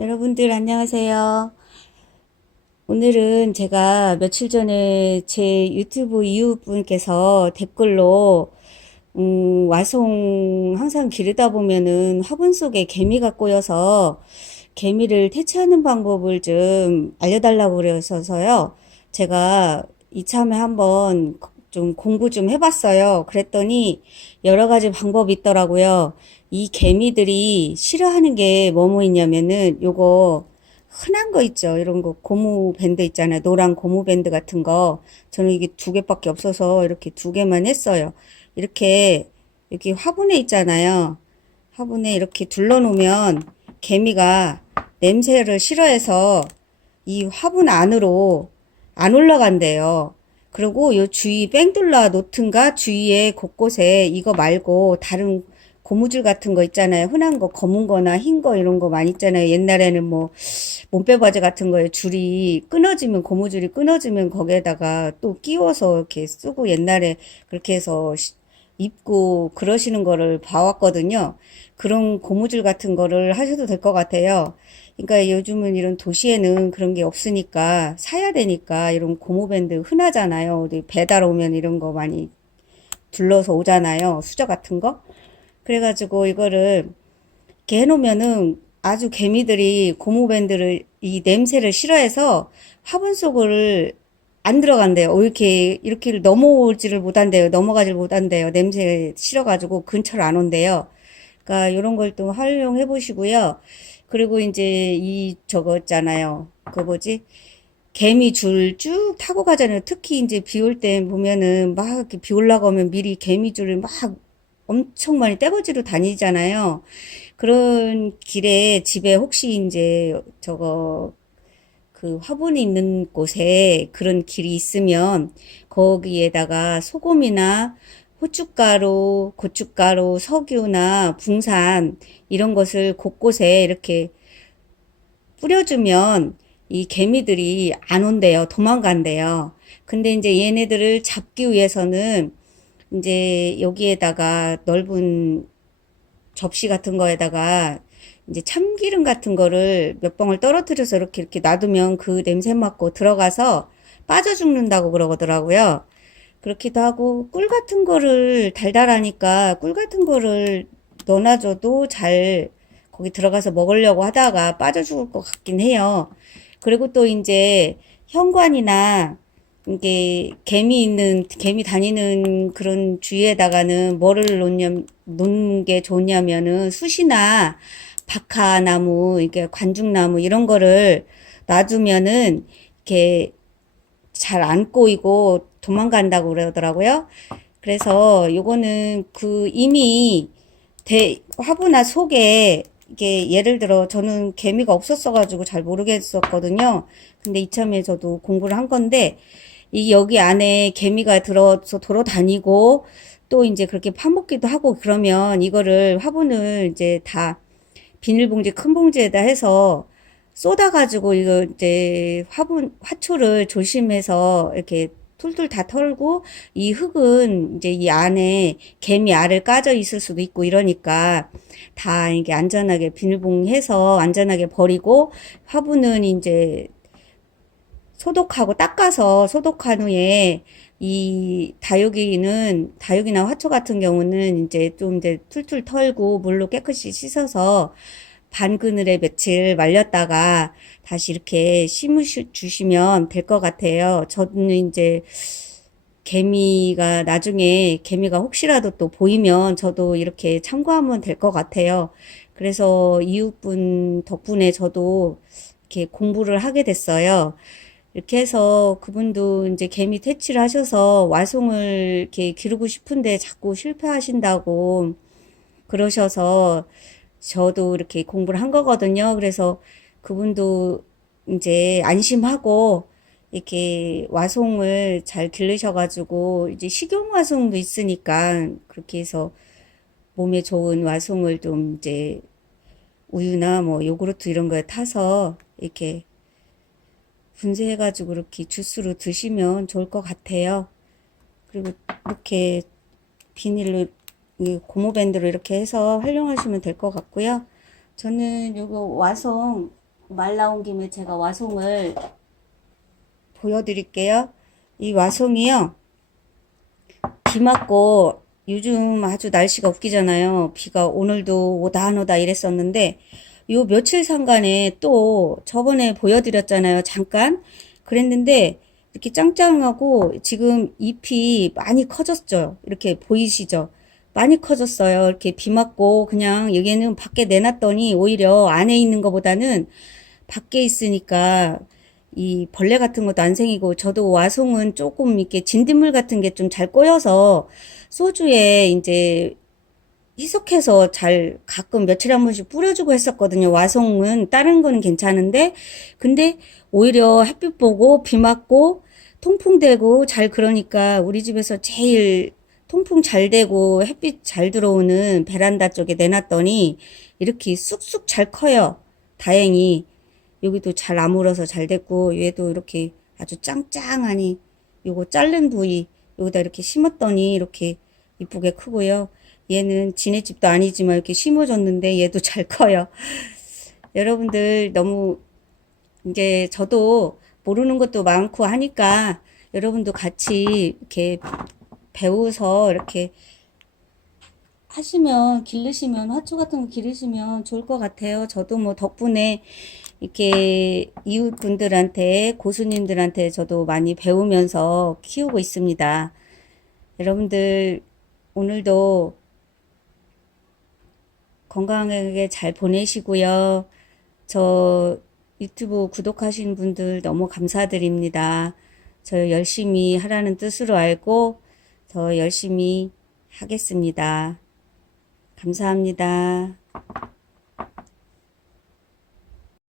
여러분들 안녕하세요. 오늘은 제가 며칠 전에 제 유튜브 이웃분께서 댓글로 음, 와송 항상 기르다 보면은 화분 속에 개미가 꼬여서 개미를 퇴치하는 방법을 좀 알려달라고 그러셔서요. 제가 이참에 한번 좀 공부 좀 해봤어요. 그랬더니 여러 가지 방법이 있더라고요. 이 개미들이 싫어하는 게 뭐뭐 있냐면은 요거 흔한 거 있죠. 이런 거 고무 밴드 있잖아요. 노란 고무 밴드 같은 거. 저는 이게 두 개밖에 없어서 이렇게 두 개만 했어요. 이렇게 이렇게 화분에 있잖아요. 화분에 이렇게 둘러놓으면 개미가 냄새를 싫어해서 이 화분 안으로 안 올라간대요. 그리고 요 주위 뺑둘러 놓든가 주위에 곳곳에 이거 말고 다른 고무줄 같은 거 있잖아요. 흔한 거 검은 거나 흰 거 이런 거 많이 있잖아요. 옛날에는 뭐 몸빼 바지 같은 거에 줄이 끊어지면 고무줄이 끊어지면 거기에다가 또 끼워서 이렇게 쓰고 옛날에 그렇게 해서 시- 입고 그러시는 거를 봐왔거든요. 그런 고무줄 같은 거를 하셔도 될 것 같아요. 그러니까 요즘은 이런 도시에는 그런 게 없으니까 사야 되니까 이런 고무밴드 흔하잖아요. 어디 배달 오면 이런 거 많이 둘러서 오잖아요. 수저 같은 거. 그래가지고 이거를 이렇게 해놓으면은 아주 개미들이 고무밴드를 이 냄새를 싫어해서 화분 속을 안 들어간대요. 어, 이렇게 이렇게 넘어올지를 못한대요. 넘어가질 못한대요. 냄새 싫어가지고 근처를 안 온대요. 그러니까 이런 걸 또 활용해 보시고요. 그리고 이제 이 저거 있잖아요. 그 뭐지? 개미 줄 쭉 타고 가잖아요. 특히 이제 비 올 때 보면은 막 이렇게 비 올라가 면 미리 개미 줄을 막 엄청 많이 떼거지로 다니잖아요. 그런 길에 집에 혹시 이제 저거 그 화분이 있는 곳에 그런 길이 있으면 거기에다가 소금이나 후춧가루, 고춧가루, 석유나 붕산 이런 것을 곳곳에 이렇게 뿌려주면 이 개미들이 안 온대요. 도망간대요. 근데 이제 얘네들을 잡기 위해서는 이제 여기에다가 넓은 접시 같은 거에다가 이제 참기름 같은 거를 몇 방울 떨어뜨려서 이렇게 이렇게 놔두면 그 냄새 맡고 들어가서 빠져 죽는다고 그러더라고요. 그렇기도 하고 꿀 같은 거를 달달하니까 꿀 같은 거를 넣어놔줘도 잘 거기 들어가서 먹으려고 하다가 빠져 죽을 것 같긴 해요. 그리고 또 이제 현관이나 이게 개미 있는 개미 다니는 그런 주위에다가는 뭐를 놓냐 놓는 게 좋냐면은 숯이나 박하나무 이게 관중나무 이런 거를 놔두면은 이렇게 잘 안 꼬이고 도망간다고 그러더라고요. 그래서 요거는 그 이미 대 화분화 속에 이게 예를 들어 저는 개미가 없었어가지고 잘 모르겠었거든요. 근데 이참에 저도 공부를 한 건데 이 여기 안에 개미가 들어서 돌아다니고 또 이제 그렇게 파먹기도 하고 그러면 이거를 화분을 이제 다 비닐봉지 큰 봉지에다 해서 쏟아가지고 이거 이제 화분 화초를 조심해서 이렇게 툴툴 다 털고 이 흙은 이제 이 안에 개미 알을 까져 있을 수도 있고 이러니까 다 이게 안전하게 비닐봉해서 안전하게 버리고 화분은 이제 소독하고 닦아서 소독한 후에 이 다육이는 다육이나 화초 같은 경우는 이제 좀 이제 툴툴 털고 물로 깨끗이 씻어서 반 그늘에 며칠 말렸다가 다시 이렇게 심으 주시면 될 것 같아요. 저는 이제 개미가 나중에 개미가 혹시라도 또 보이면 저도 이렇게 참고하면 될 것 같아요. 그래서 이웃분 덕분에 저도 이렇게 공부를 하게 됐어요. 이렇게 해서 그분도 이제 개미 퇴치를 하셔서 와송을 이렇게 기르고 싶은데 자꾸 실패하신다고 그러셔서 저도 이렇게 공부를 한 거거든요. 그래서 그분도 이제 안심하고 이렇게 와송을 잘 기르셔가지고 이제 식용 와송도 있으니까 그렇게 해서 몸에 좋은 와송을 좀 이제 우유나 뭐 요구르트 이런 거에 타서 이렇게 분쇄해가지고 이렇게 주스로 드시면 좋을 것 같아요. 그리고 이렇게 비닐로 이 고무밴드로 이렇게 해서 활용하시면 될 것 같고요. 저는 요거 와송 말 나온 김에 제가 와송을 보여드릴게요. 이 와송이요. 비 맞고 요즘 아주 날씨가 웃기잖아요. 비가 오늘도 오다 안 오다 이랬었는데 요 며칠 상간에 또 저번에 보여드렸잖아요. 잠깐 그랬는데 이렇게 짱짱하고 지금 잎이 많이 커졌죠. 이렇게 보이시죠? 많이 커졌어요. 이렇게 비 맞고 그냥 여기는 밖에 내놨더니 오히려 안에 있는 것보다는 밖에 있으니까 이 벌레 같은 것도 안 생기고 저도 와송은 조금 이렇게 진딧물 같은 게 좀 잘 꼬여서 소주에 이제 희석해서 잘 가끔 며칠에 한 번씩 뿌려주고 했었거든요. 와송은 다른 거는 괜찮은데 근데 오히려 햇빛 보고 비 맞고 통풍 되고 잘 그러니까 우리 집에서 제일 통풍 잘 되고 햇빛 잘 들어오는 베란다 쪽에 내놨더니 이렇게 쑥쑥 잘 커요. 다행히 여기도 잘 아물어서 잘 됐고 얘도 이렇게 아주 짱짱하니 요거 자른 부위 여기다 이렇게 심었더니 이렇게 이쁘게 크고요. 얘는 지네 집도 아니지만 이렇게 심어줬는데 얘도 잘 커요. 여러분들 너무 이제 저도 모르는 것도 많고 하니까 여러분도 같이 이렇게 배워서 이렇게 하시면 기르시면 화초 같은 거 기르시면 좋을 것 같아요. 저도 뭐 덕분에 이렇게 이웃 분들한테 고수님들한테 저도 많이 배우면서 키우고 있습니다. 여러분들 오늘도 건강하게 잘 보내시고요. 저 유튜브 구독하신 분들 너무 감사드립니다. 저 열심히 하라는 뜻으로 알고 더 열심히 하겠습니다. 감사합니다.